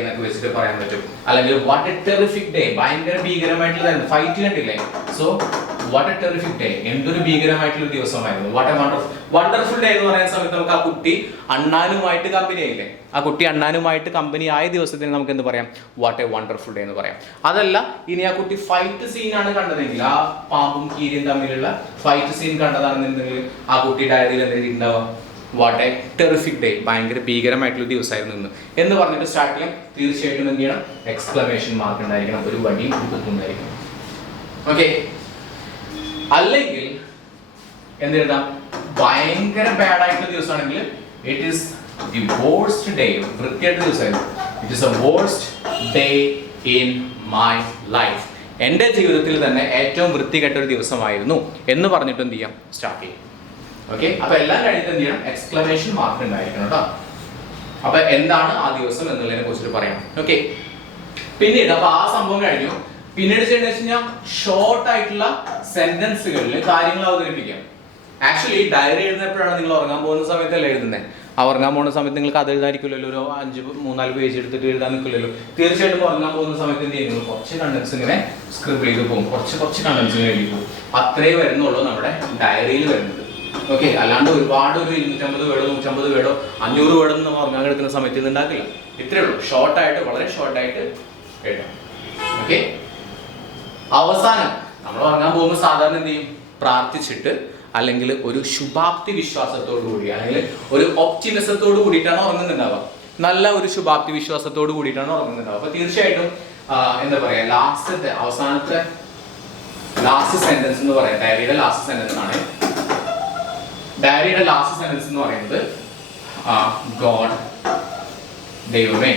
എന്നൊക്കെ വെച്ചിട്ട് പറയാൻ പറ്റും. അല്ലെങ്കിൽ വാട്ട് എ ടെറിഫിക് ഡേ, ഭയങ്കര ഭീകരമായിട്ടുള്ള ഫൈറ്റ് കണ്ടില്ലേ. So what A terrific day, എന്തൊരു ഭീകരമായിട്ടുള്ള ദിവസമായിരുന്നു. വാട്ട് എ വണ്ടർഫുൾ ഡേ എന്ന് പറയുന്ന സമയത്ത് നമുക്ക് ആ കുട്ടി അണ്ണാനുമായിട്ട് കമ്പനി ആയില്ലേ, ആ കുട്ടി അണ്ണാനുമായിട്ട് കമ്പനി ആയ ദിവസത്തിന് നമുക്ക് എന്ത് പറയാം, വാട്ട് എ വണ്ടർഫുൾ ഡേ എന്ന് പറയാം. അതല്ല ഇനി ആ കുട്ടി ഫൈറ്റ് സീനാണ് കണ്ടതെങ്കിൽ, ആ പാമ്പും കീരിയും തമ്മിലുള്ള ഫൈറ്റ് സീൻ കണ്ടതാണെന്നുണ്ടെങ്കിൽ ആ കുട്ടി ഡയറിയിൽ എന്തെങ്കിലും ഉണ്ടാവാം, വാട്ട് എ ടെറിഫിക് ഡേ, ഭയങ്കര ഭീകരമായിട്ടുള്ള ദിവസമായിരുന്നു എന്ന് പറഞ്ഞിട്ട് സ്റ്റാർട്ട് ചെയ്യാം. തീർച്ചയായിട്ടും എന്ത് ചെയ്യണം, എക്സ്ക്ലമേഷൻ മാർക്ക് ഉണ്ടായിരിക്കണം, ഒരു വടിയും ഉണ്ടായിരിക്കണം. ഓക്കെ. അല്ലെങ്കിൽ എന്തെഴുതാം, ഭയങ്കര ബാഡ് ആയിട്ടുള്ള ദിവസമാണെങ്കിൽ it is the worst day, വൃത്തിയായിട്ട് ദിവസമായിരുന്നു. It is a worst day in my life, എൻ്റെ ജീവിതത്തിൽ തന്നെ ഏറ്റവും വൃത്തികെട്ട ഒരു ദിവസമായിരുന്നു എന്ന് പറഞ്ഞിട്ട് എന്ത് ചെയ്യാം, സ്റ്റാർട്ട് ചെയ്യാം. ഓക്കെ. അപ്പൊ എല്ലാം കഴിഞ്ഞിട്ട് എന്ത് ചെയ്യണം, എക്സ്ക്ലമേഷൻ മാർക്ക് ഉണ്ടായിരിക്കണം കേട്ടോ. അപ്പൊ എന്താണ് ആ ദിവസം എന്നുള്ളതിനെ കുറിച്ചിട്ട് പറയാം. ഓക്കെ. പിന്നീട് അപ്പൊ ആ സംഭവം കഴിഞ്ഞു. പിന്നീട് ചെയ്യേണ്ടത് വെച്ച് കഴിഞ്ഞാൽ ഷോർട്ട് ആയിട്ടുള്ള സെന്റൻസുകളിൽ കാര്യങ്ങൾ അവതരിപ്പിക്കാം. ആക്ച്വലി ഡയറി എഴുതുന്നപ്പോഴാണ് നിങ്ങൾ ഉറങ്ങാൻ പോകുന്ന സമയത്തല്ല എഴുതുന്നത്. ആ ഉറങ്ങാൻ പോകുന്ന സമയത്ത് നിങ്ങൾക്ക് അത് എഴുതാതിരിക്കില്ലല്ലോ, ഒരു 5-3-4 പേജ് എടുത്തിട്ട് എഴുതാൻ നിൽക്കില്ലല്ലോ. തീർച്ചയായിട്ടും ഉറങ്ങാൻ പോകുന്ന സമയത്ത് എന്ത് ചെയ്യുന്നു, കുറച്ച് കണ്ടൻസ് ഇങ്ങനെ സ്ക്രിബിൾ ചെയ്ത് പോകും, കുറച്ച് കണ്ടൻസ് ഇങ്ങനെ എഴുതി പോകും. അത്രേ വരുന്നുള്ളൂ നമ്മുടെ ഡയറിയിൽ വരുന്നത്. ഓക്കെ. അല്ലാണ്ട് ഒരുപാട് ഒരു 250 വേർഡോ 150 വേർഡോ 500 വേർഡൊന്നും നമ്മൾ ഉറങ്ങാൻ കിടക്കുന്ന സമയത്ത് ഇത് ഉണ്ടാക്കില്ല. ഇത്രയേ ഉള്ളൂ, ഷോർട്ടായിട്ട്, വളരെ ഷോർട്ടായിട്ട് എഴുതാം. ഓക്കെ. അവസാനം നമ്മൾ ഉറങ്ങാൻ പോകുമ്പോൾ സാധാരണ എന്ത് ചെയ്യും, പ്രാർത്ഥിച്ചിട്ട് അല്ലെങ്കിൽ ഒരു ശുഭാപ്തി വിശ്വാസത്തോടു കൂടി അല്ലെങ്കിൽ ഒരു ഒപ്റ്റിമിസത്തോട് കൂടിയിട്ടാണ് ഉറങ്ങുന്നുണ്ടാവുക. നല്ല ഒരു ശുഭാപ്തി വിശ്വാസത്തോട് കൂടിയിട്ടാണ് ഉറങ്ങുന്നുണ്ടാവുക. അപ്പൊ തീർച്ചയായിട്ടും എന്താ പറയാ, അവസാനത്തെ ലാസ്റ്റ് സെന്റൻസ് എന്ന് പറയാം, ഡയറിയുടെ ലാസ്റ്റ് സെന്റൻസ് ആണ്. ഡയറിയുടെ ലാസ്റ്റ് സെന്റൻസ് എന്ന് പറയുന്നത് ഗോഡ്, ദൈവമേ,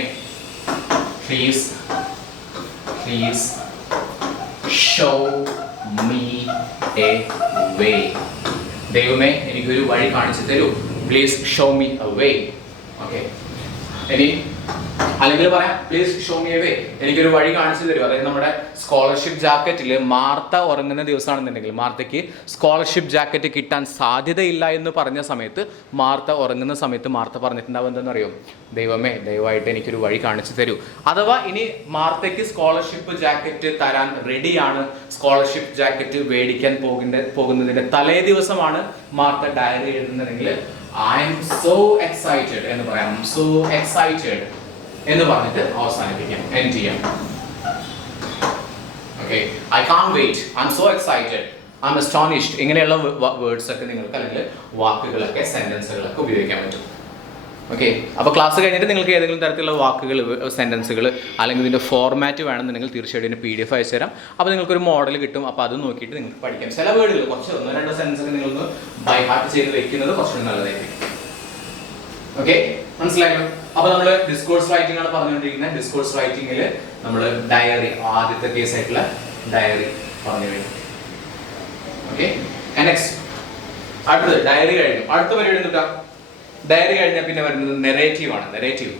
please show me a way. ദൈവമേ എനിക്കൊരു വഴി കാണിച്ചു തരൂ, please show me a way. Okay. ഇനി അല്ലെങ്കിൽ പറയാം, please show me a way, എനിക്കൊരു വഴി കാണിച്ചു തരൂ. അതായത് നമ്മുടെ സ്കോളർഷിപ്പ് ജാക്കറ്റിൽ മാർത്ത ഉറങ്ങുന്ന ദിവസമാണെന്നുണ്ടെങ്കിൽ, മാർത്തയ്ക്ക് സ്കോളർഷിപ്പ് ജാക്കറ്റ് കിട്ടാൻ സാധ്യതയില്ല എന്ന് പറഞ്ഞ സമയത്ത്, മാർത്ത ഉറങ്ങുന്ന സമയത്ത് മാർത്ത പറഞ്ഞിട്ടുണ്ടാവും എന്തെന്നറിയോ, ദൈവമേ ദയവായിട്ട് എനിക്കൊരു വഴി കാണിച്ചു തരൂ. അഥവാ ഇനി മാർത്തയ്ക്ക് സ്കോളർഷിപ്പ് ജാക്കറ്റ് തരാൻ റെഡിയാണ്, സ്കോളർഷിപ്പ് ജാക്കറ്റ് മേടിക്കാൻ പോകുന്നതിന്റെ തലേ ദിവസമാണ് മാർത്ത ഡയറി എഴുതുന്നതെങ്കിൽ, ഐ എം സോ എക്സൈറ്റഡ് എന്ന് പറയാം. സോ എക്സൈറ്റഡ് എന്ന് പറഞ്ഞിട്ട് അവസാനിപ്പിക്കാം, എൻഡ് ചെയ്യാം. Okay. I can't wait, I am so excited, I am astonished, ഇങ്ങനെയുള്ള വേർഡ്സ് ഒക്കെ നിങ്ങൾക്ക് അല്ലെങ്കിൽ വാക്കുകളൊക്കെ സെന്റൻസുകളൊക്കെ ഉപയോഗിക്കാൻ പറ്റും. ഓക്കെ. അപ്പോൾ ക്ലാസ് കഴിഞ്ഞിട്ട് നിങ്ങൾക്ക് ഏതെങ്കിലും തരത്തിലുള്ള വാക്കുകൾ, സെന്റൻസുകൾ അല്ലെങ്കിൽ ഇതിൻ്റെ ഫോർമാറ്റ് വേണമെന്നുണ്ടെങ്കിൽ തീർച്ചയായിട്ടും ഇതിൻ്റെ PDF അയച്ചു തരാം. അപ്പോൾ നിങ്ങൾക്കൊരു മോഡൽ കിട്ടും. അപ്പോൾ അത് നോക്കിയിട്ട് നിങ്ങൾക്ക് പഠിക്കാം. ചില വേർഡുകൾ കുറച്ച് 1-2 സെന്റൻസ് ഒക്കെ നിങ്ങളൊന്ന് ബൈ ഹാർട്ട് ചെയ്ത് വെക്കുന്നത് കുറച്ചുകൂടി നല്ലതായിരിക്കും. ഓക്കെ, മനസ്സിലായോ? അപ്പോൾ നമ്മൾ ഡിസ്കോഴ്സ് റൈറ്റിംഗ് ആണ് പറഞ്ഞുകൊണ്ടിരിക്കുന്നത്. ഡിസ്കോഴ്സ് റൈറ്റിംഗിൽ നമ്മൾ ഡയറി, ആദ്യത്തെ കേസ് ആയിട്ടുള്ള ഡയറി പറഞ്ഞു കഴിഞ്ഞു. ഓക്കെ. നെക്സ്റ്റ് അടുത്തത് ഡയറി കഴിഞ്ഞു. അടുത്ത പരിപാടി എന്തുട്ടാ? ഡയറി കഴിഞ്ഞാൽ പിന്നെ വരുന്നത് നെറേറ്റീവ് ആണ്. നെറേറ്റീവ്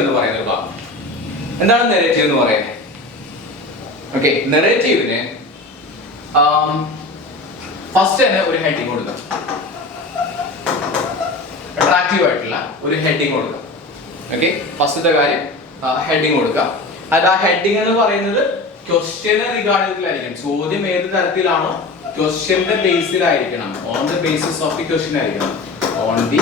എന്ന് പറയുന്നത് എന്താണ് നെറേറ്റീവ് എന്ന് പറയുന്നത്? ഓക്കെ, നെറേറ്റീവിന് ഫസ്റ്റ് തന്നെ ഒരു ഹെഡിങ് കൊടുക്കാം. അട്രാക്റ്റീവ് ആയിട്ടുള്ള ഒരു ഹെഡിങ് കൊടുക്കാം. ഓക്കെ, ഫസ്റ്റത്തെ കാര്യം ഹെഡിങ് കൊടുക്കാം. അത് ആ ഹെഡിങ് എന്ന് പറയുന്നത് ക്വസ്റ്റ്യനെ റിഗാർഡിംഗിലായിരിക്കണം. ചോദ്യം ഏത് തരത്തിലാണോ ക്വസ്റ്റ്യന്റെ ബേസിലായിരിക്കണം. On the basis of the question ആയിരിക്കണം. On the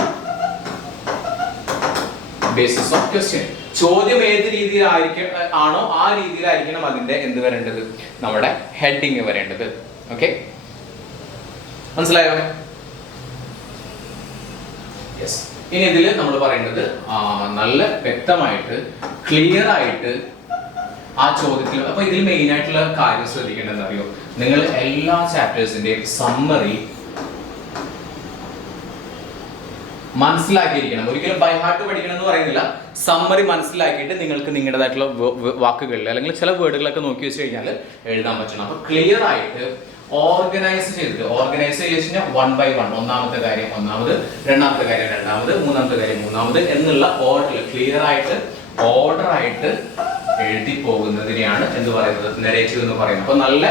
basis of question. ചോദ്യം ഏത് രീതിയിലാണോ ആ രീതിയിലായിരിക്കണം അതിന്റെ എന്ത് വരേണ്ടത്, നമ്മുടെ ഹെഡിങ് വരേണ്ടത്. ഓക്കെ, മനസ്സിലായോ? യെസ്. ഇനി ഇതിൽ നമ്മൾ പറയുന്നത് നല്ല വ്യക്തമായിട്ട് ക്ലിയർ ആയിട്ട് ആ ചോദ്യത്തിൽ. അപ്പൊ ഇതിൽ മെയിൻ ആയിട്ടുള്ള കാര്യം ശ്രദ്ധിക്കേണ്ടത് അറിയോ, നിങ്ങൾ എല്ലാ ചാപ്റ്റേഴ്സിന്റെയും സമ്മറി മനസ്സിലാക്കിയിരിക്കണം. ഒരിക്കലും ബൈ ഹാർട്ട് പഠിക്കണം എന്ന് പറയുന്നില്ല. സമ്മറി മനസ്സിലാക്കിയിട്ട് നിങ്ങൾക്ക് നിങ്ങളുടേതായിട്ടുള്ള വാക്കുകളിൽ അല്ലെങ്കിൽ ചില വേർഡുകളൊക്കെ നോക്കി വെച്ച് കഴിഞ്ഞാൽ എഴുതാൻ പറ്റണം. അപ്പൊ ക്ലിയർ ആയിട്ട് ഓർഗനൈസ് ചെയ്തിട്ട്, ഓർഗനൈസ് ചെയ്ത് 1 by 1, ഒന്നാമത്തെ കാര്യം ഒന്നാമത്, രണ്ടാമത്തെ കാര്യം രണ്ടാമത്, മൂന്നാമത്തെ കാര്യം മൂന്നാമത് എന്നുള്ള ഓർഡറിൽ ക്ലിയർ ആയിട്ട് ഓർഡർ ആയിട്ട് എഴുതി പോകുന്നതിനെയാണ് എന്ത് പറയുന്നത്, നെറേറ്റീവ് എന്ന് പറയുന്നത്. അപ്പൊ നല്ല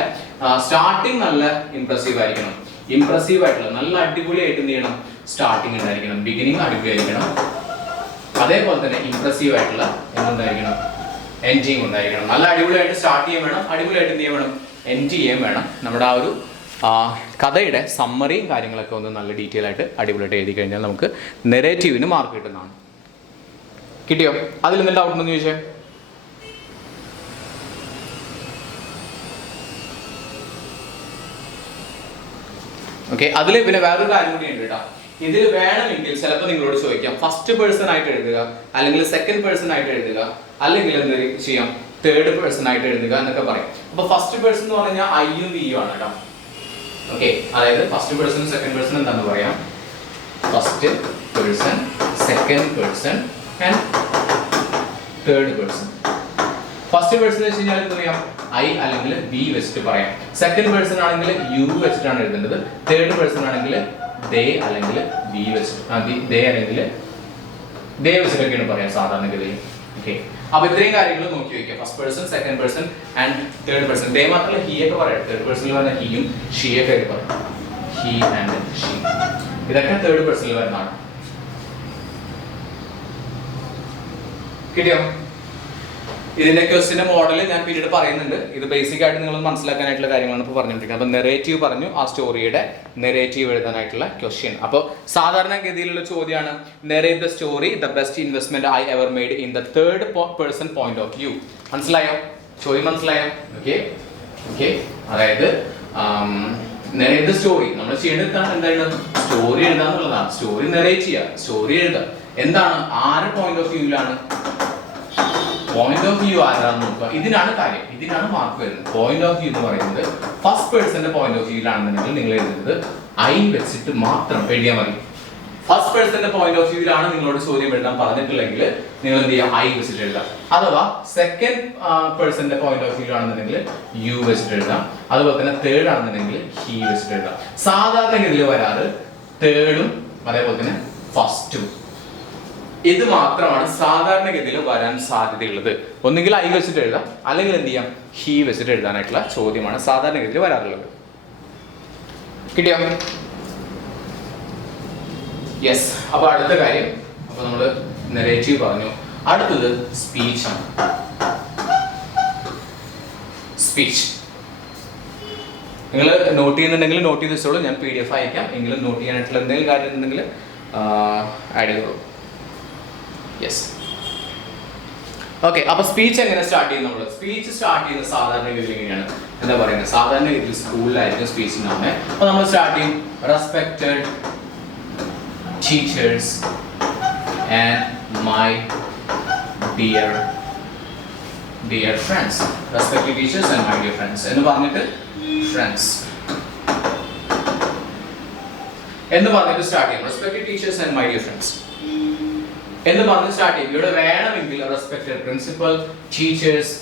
സ്റ്റാർട്ടിങ് നല്ല ഇംപ്രസീവ് ആയിരിക്കണം. ഇംപ്രസീവ് ആയിട്ടുള്ള നല്ല അടിപൊളിയായിട്ട് എന്ത് ചെയ്യണം, സ്റ്റാർട്ടിങ് ഉണ്ടായിരിക്കണം, ബിഗിനിങ് അടിപൊളിയായിരിക്കണം. അതേപോലെ തന്നെ ഇംപ്രസീവ് ആയിട്ടുള്ള എന്തുണ്ടായിരിക്കണം, എൻഡിങ് ഉണ്ടായിരിക്കണം. നല്ല അടിപൊളിയായിട്ട് സ്റ്റാർട്ട് ചെയ്യാൻ വേണം, അടിപൊളിയായിട്ട് എന്ത് ചെയ്യാൻ വേണം, എൻഡ് ചെയ്യാൻ വേണം. നമ്മുടെ ആ ഒരു കഥയുടെ സമ്മറിയും കാര്യങ്ങളൊക്കെ ഒന്ന് നല്ല ഡീറ്റെയിൽ ആയിട്ട് അടിപൊളിയായിട്ട് എഴുതി കഴിഞ്ഞാൽ നമുക്ക് നെറേറ്റീവിന് മാർക്ക് കിട്ടുന്നതാണ്. കിട്ടിയോ? അതിൽ എന്തെങ്കിലും ഡൗട്ട് ഉണ്ടെന്ന് ചോദിച്ചേ. ഓക്കെ, അതിൽ പിന്നെ വേറൊരു കാര്യം കൂടി ഉണ്ട് കേട്ടോ. ഇതിൽ വേണമെങ്കിൽ ചിലപ്പോൾ നിങ്ങളോട് ചോദിക്കാം, ഫസ്റ്റ് പേഴ്സൺ ആയിട്ട് എഴുതുക, അല്ലെങ്കിൽ സെക്കൻഡ് പേഴ്സൺ ആയിട്ട് എഴുതുക, അല്ലെങ്കിൽ എന്ത് ചെയ്യാം, തേർഡ് പേഴ്സൺ ആയിട്ട് എഴുതുക എന്നൊക്കെ പറയും. അപ്പൊ ഫസ്റ്റ് പേഴ്സൺ എന്ന് പറഞ്ഞാൽ ഐയും വിയും ആണ് കേട്ടോ. ഓക്കെ, അതായത് ഫസ്റ്റ് പേഴ്സൺ സെക്കൻഡ് പേഴ്സൺ എന്താന്ന് പറയാം, first person, second person and third person. First person വെച്ച് കഴിഞ്ഞാൽ എന്താ പറയാം, ഐ അല്ലെങ്കിൽ ബി വെച്ചിട്ട് പറയാം. സെക്കൻഡ് പേഴ്സൺ ആണെങ്കിൽ യു വെച്ചിട്ടാണ് എഴുതേണ്ടത്. തേർഡ് പേഴ്സൺ ആണെങ്കിൽ ദേ അല്ലെങ്കിൽ ബി വെച്ചിട്ട്, ദേ അല്ലെങ്കിൽ ദേ വെച്ചിട്ടൊക്കെയാണ് പറയാം സാധാരണഗതിയിൽ. ഓക്കെ, അപ്പൊ ഇത്രയും കാര്യങ്ങൾ നോക്കി വെക്കാം. First person, second person and third person. They മാത്രമല്ല ഹി ഒക്കെ പറയാം. തേർഡ് പേഴ്സണിൽ പറഞ്ഞാൽ ഹിയും ഷീയൊക്കെ പറയാം. ഹി ആൻഡ് ഷീ, ഇതൊക്കെ തേർഡ് പേഴ്സണിൽ വരുന്നതാണ്. കിട്ടിയോ? ഇതിന്റെ ക്വസ്റ്റിന്റെ മോഡൽ ഞാൻ പിന്നീട് പറയുന്നുണ്ട്. ഇത് ബേസിക് ആയിട്ട് നിങ്ങൾ മനസ്സിലാക്കാനായിട്ടുള്ള കാര്യങ്ങളാണ് ഇപ്പോൾ പറഞ്ഞുകൊണ്ടിരിക്കുന്നത്. അപ്പോൾ നെറേറ്റീവ് പറഞ്ഞു, ആ സ്റ്റോറിയുടെ നെറേറ്റീവ് എഴുതാനായിട്ടുള്ള ക്വസ്റ്റ്യൻ. അപ്പോൾ സാധാരണഗതിയിലുള്ള ചോദ്യമാണ്, narrate the story the best investment I ever made in the third person point of view. മനസ്സിലായോ? ചോദ്യം മനസ്സിലായോ? ഓക്കെ ഓക്കെ, അതായത് നെറേറ്റ് ദ സ്റ്റോറി നമ്മൾ ചെയ്യേണ്ടത് എന്താണ്, സ്റ്റോറി എഴുതാന്നുള്ളതാണ്. സ്റ്റോറി നെറേറ്റ് ചെയ്യുക, സ്റ്റോറി എഴുതുക. എന്താണ്, ആരുടെ പോയിന്റ് ഓഫ് വ്യൂവിലാണ്, പോയിന്റ് ഓഫ് വ്യൂ ആരാണെന്ന് നോക്കുക. ഇതിനാണ് കാര്യം, ഇതിനാണ് മാർക്ക് വരുന്നത്. പോയിന്റ് ഓഫ് വ്യൂ എന്ന് പറയുന്നത് ഫസ്റ്റ് പേഴ്സന്റെ പോയിന്റ് ഓഫ് വ്യൂവിലാണെന്നുണ്ടെങ്കിൽ നിങ്ങൾ എഴുതുന്നത് ഐ വെച്ചിട്ട് മാത്രം എഴുതിയാൽ മതി. ഫസ്റ്റ് പേഴ്സന്റെ പോയിന്റ് ഓഫ് വ്യൂവിലാണ് നിങ്ങളോട് ചോദ്യം എഴുതാൻ പറഞ്ഞിട്ടില്ലെങ്കിൽ നിങ്ങൾ എന്ത് ചെയ്യാം, ഐ വെച്ചിട്ട് എഴുതാം. അഥവാ സെക്കൻഡ് പേഴ്സന്റെ പോയിന്റ് ഓഫ് വ്യൂ ആണെന്നുണ്ടെങ്കിൽ യു വെച്ചിട്ട് എഴുതാം. അതുപോലെ തന്നെ തേർഡ് ആണെന്നുണ്ടെങ്കിൽ ഹി വെച്ചിട്ട് എഴുതാം. സാധാരണഗതിയിൽ വരാറ് തേർഡും അതേപോലെ തന്നെ ഫസ്റ്റും. ഇത് മാത്രമാണ് സാധാരണഗതിയിൽ വരാൻ സാധ്യതയുള്ളത്. ഒന്നുകിൽ ഐ വെച്ചിട്ട് എഴുതാം, അല്ലെങ്കിൽ എന്ത് ചെയ്യാം, ഹി വെച്ചിട്ട് എഴുതാനായിട്ടുള്ള ചോദ്യമാണ് സാധാരണഗതിയിൽ വരാറുള്ളത്. കിട്ടിയോ? യെസ്. അപ്പൊ അടുത്ത കാര്യം, അപ്പൊ നമ്മള് നെറേറ്റീവ് പറഞ്ഞു. അടുത്തത് സ്പീച്ച് ആണ്. സ്പീച്ച് നിങ്ങൾ നോട്ട് ചെയ്യുന്നുണ്ടെങ്കിൽ നോട്ട് ചെയ്ത് വെച്ചോളൂ. ഞാൻ PDF അയക്കാം. എങ്കിലും നോട്ട് ചെയ്യാനായിട്ടുള്ള എന്തെങ്കിലും കാര്യം ഉണ്ടെങ്കിൽ ആഡ് ചെയ്തോളൂ. യെസ്. ഓക്കെ, അപ്പൊ സ്പീച്ച് എങ്ങനെ സ്റ്റാർട്ട് ചെയ്യുന്നത്? നമ്മൾ സ്പീച്ച് സ്റ്റാർട്ട് ചെയ്യുന്നത് സാധാരണഗതിയിൽ എങ്ങനെയാണ്, എന്താ പറയുന്നത്, സാധാരണഗതിയിൽ സ്കൂളിലായിരിക്കും സ്പീച്ച് ഉണ്ടാവുന്നത്. അപ്പൊ നമ്മൾ സ്റ്റാർട്ട് ചെയ്യും, respected teachers and my dear friends. Respected teachers and my dear friends എന്ന് പറഞ്ഞിട്ട് ഫ്രണ്ട്സ് എന്ന് പറഞ്ഞിട്ട് സ്റ്റാർട്ട് ചെയ്യും. Respected teachers and my dear friends എന്ന് പറഞ്ഞ് സ്റ്റാർട്ട് ചെയ്യും. ഇവിടെ വേണമെങ്കിൽ റെസ്പെക്റ്റഡ് പ്രിൻസിപ്പൽ, ടീച്ചേഴ്സ്,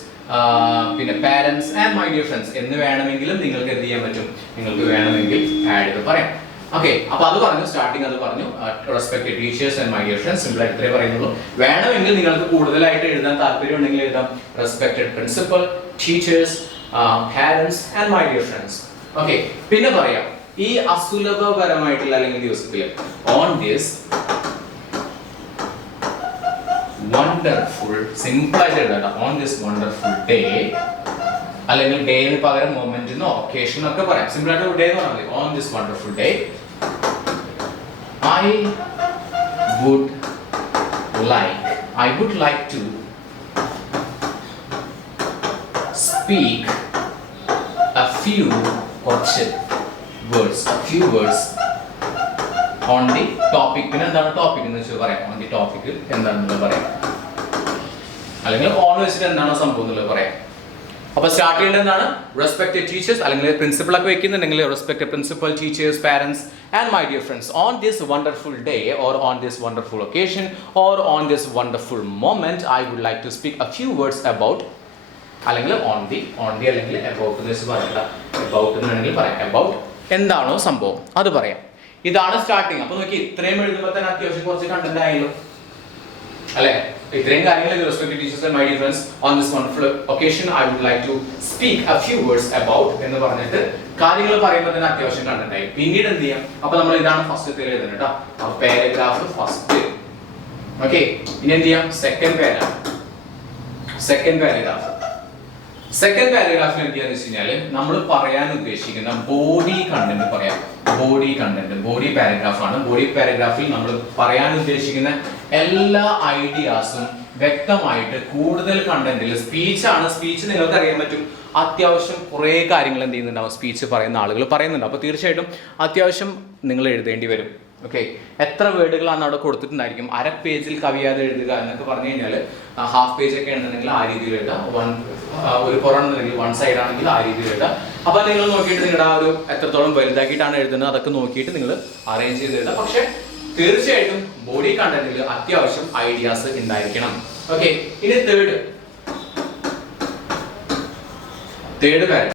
പിന്നെ parents and my dear friends എന്ന് വേണമെങ്കിലും നിങ്ങൾക്ക് എന്ത് ചെയ്യാൻ പറ്റും, നിങ്ങൾക്ക് വേണമെങ്കിൽ ആഡ് ചെയ്ത് പറയാം. ഓക്കെ, അപ്പൊ അത് പറഞ്ഞു, സ്റ്റാർട്ടിങ് അത് പറഞ്ഞു, respected teachers and my dear friends. Simple ആയിട്ട് ഇത്രേ പറയുന്നുള്ളൂ. വേണമെങ്കിൽ നിങ്ങൾക്ക് കൂടുതലായിട്ട് എഴുതാൻ താല്പര്യം ഉണ്ടെങ്കിൽ എഴുതാം, respected principal, teachers, parents and my dear friends. Okay, പിന്നെ പറയാം, ഈ അസുലഭപരമായിട്ടുള്ള അല്ലെങ്കിൽ ദിവസത്തിൽ ഓൺ ദിസ് വണ്ടർഫുൾ, സിമ്പിൾ ആയിട്ട് എഴുതാം, ഓൺ ദിസ് വണ്ടർഫുൾ ഡേ, അല്ലെങ്കിൽ ഡേന് പകരം മൊമെന്റിനോ ഒക്കേഷനോ ഒക്കെ പറയാം. സിമ്പിൾ ആയിട്ട് ഡേ എന്ന് പറഞ്ഞാൽ on this wonderful day I would like to speak a few words on the topic. പിന്നെ എന്താണ് ടോപ്പിക് എന്ന് വെച്ചാൽ പറയാം, on the topic എന്താണെന്നുള്ളത് പറയാം, അല്ലെങ്കിൽ ഓൺ വെച്ചിട്ട് എന്താണോ സംഭവം എന്നുള്ളത് പറയാം. അപ്പൊ സ്റ്റാർട്ട് ചെയ്യേണ്ടത് എന്താണ്, റെസ്പെക്റ്റഡ് ടീച്ചേഴ്സ്, അല്ലെങ്കിൽ പ്രിൻസിപ്പൾ ഒക്കെ വെക്കുന്നുണ്ടെങ്കിൽ respected principal, teachers, parents and my dear friends on this wonderful day or on this wonderful occasion or on this wonderful moment I would like to speak a few words about, അല്ലെങ്കിൽ on the അല്ലെങ്കിൽ about എന്ന് വെച്ച് പറയണ്ട, about എന്ന് വേണമെങ്കിൽ പറയാം. About എന്താണോ സംഭവം അത് പറയാം. ഇതാണ് സ്റ്റാർട്ടിങ്. അപ്പൊ നോക്കി, ഇത്രയും എഴുതുമ്പോൾ തന്നെ അത്യാവശ്യം കുറച്ച് കണ്ടന്റ് ആയല്ലോ അല്ലെ. ഇത്രയും കാര്യങ്ങൾ, respected teachers and my dear friends on this wonderful occasion I would like to speak a few words about എന്ന് പറഞ്ഞിട്ട് കാര്യങ്ങൾ പറയുമ്പോൾ തന്നെ അത്യാവശ്യം കണ്ടന്റ് ആയി. പിന്നീട് എന്ത് ചെയ്യാം? അപ്പൊ നമ്മൾ ഇതാണ് ഫസ്റ്റ് എഴുതുന്നത് കേട്ടോ. അപ്പൊ പാരഗ്രാഫ് ഫസ്റ്റ്. ഓക്കെ, ഇനി എന്ത് ചെയ്യാം? Second paragraph. സെക്കൻഡ് പാരഗ്രാഫിൽ എന്ത് ചെയ്യാന്ന് വെച്ച് കഴിഞ്ഞാല് നമ്മൾ പറയാൻ ഉദ്ദേശിക്കുന്ന ബോഡി കണ്ടന്റ് പറയാം. ബോഡി കണ്ടന്റ്, ബോഡി പാരഗ്രാഫ് ആണ്. ബോഡി പാരഗ്രാഫിൽ നമ്മൾ പറയാൻ ഉദ്ദേശിക്കുന്ന എല്ലാ ഐഡിയാസും വ്യക്തമായിട്ട് കൂടുതൽ കണ്ടന്റിൽ സ്പീച്ച് ആണ്. സ്പീച്ച് നിങ്ങൾക്ക് അറിയാൻ പറ്റും, അത്യാവശ്യം കുറേ കാര്യങ്ങൾ എന്ത് ചെയ്യുന്നുണ്ടാവും, സ്പീച്ച് പറയുന്ന ആളുകൾ പറയുന്നുണ്ട്. അപ്പോൾ തീർച്ചയായിട്ടും അത്യാവശ്യം നിങ്ങൾ എഴുതേണ്ടി വരും. ഓക്കെ, എത്ര വേർഡുകളാണ് അവിടെ കൊടുത്തിട്ടുണ്ടായിരിക്കും. അര പേജിൽ കവിയാതെ എഴുതുക എന്നൊക്കെ പറഞ്ഞു കഴിഞ്ഞാൽ ഹാഫ് പേജ് ഒക്കെ എഴുതുന്നുണ്ടെങ്കിൽ ആ രീതിയിൽ എഴുതാം. ഒരു പുറമെന്നുണ്ടെങ്കിൽ വൺ സൈഡ് ആണെങ്കിൽ ആ രീതിയിൽ എഴുതാം. അപ്പോൾ നിങ്ങൾ നോക്കിയിട്ട് നിങ്ങളുടെ ആ ഒരു എത്രത്തോളം വലുതാക്കിയിട്ടാണ് എഴുതുന്നത് അതൊക്കെ നോക്കിയിട്ട് നിങ്ങൾ അറേഞ്ച് ചെയ്ത് എഴുതാം. പക്ഷെ തീർച്ചയായിട്ടും ബോഡി കണ്ടന്റിൽ അത്യാവശ്യം ഐഡിയാസ് ഉണ്ടായിരിക്കണം. ഓക്കെ, ഇനി തേർഡ് പാരഗ്രാഫ്.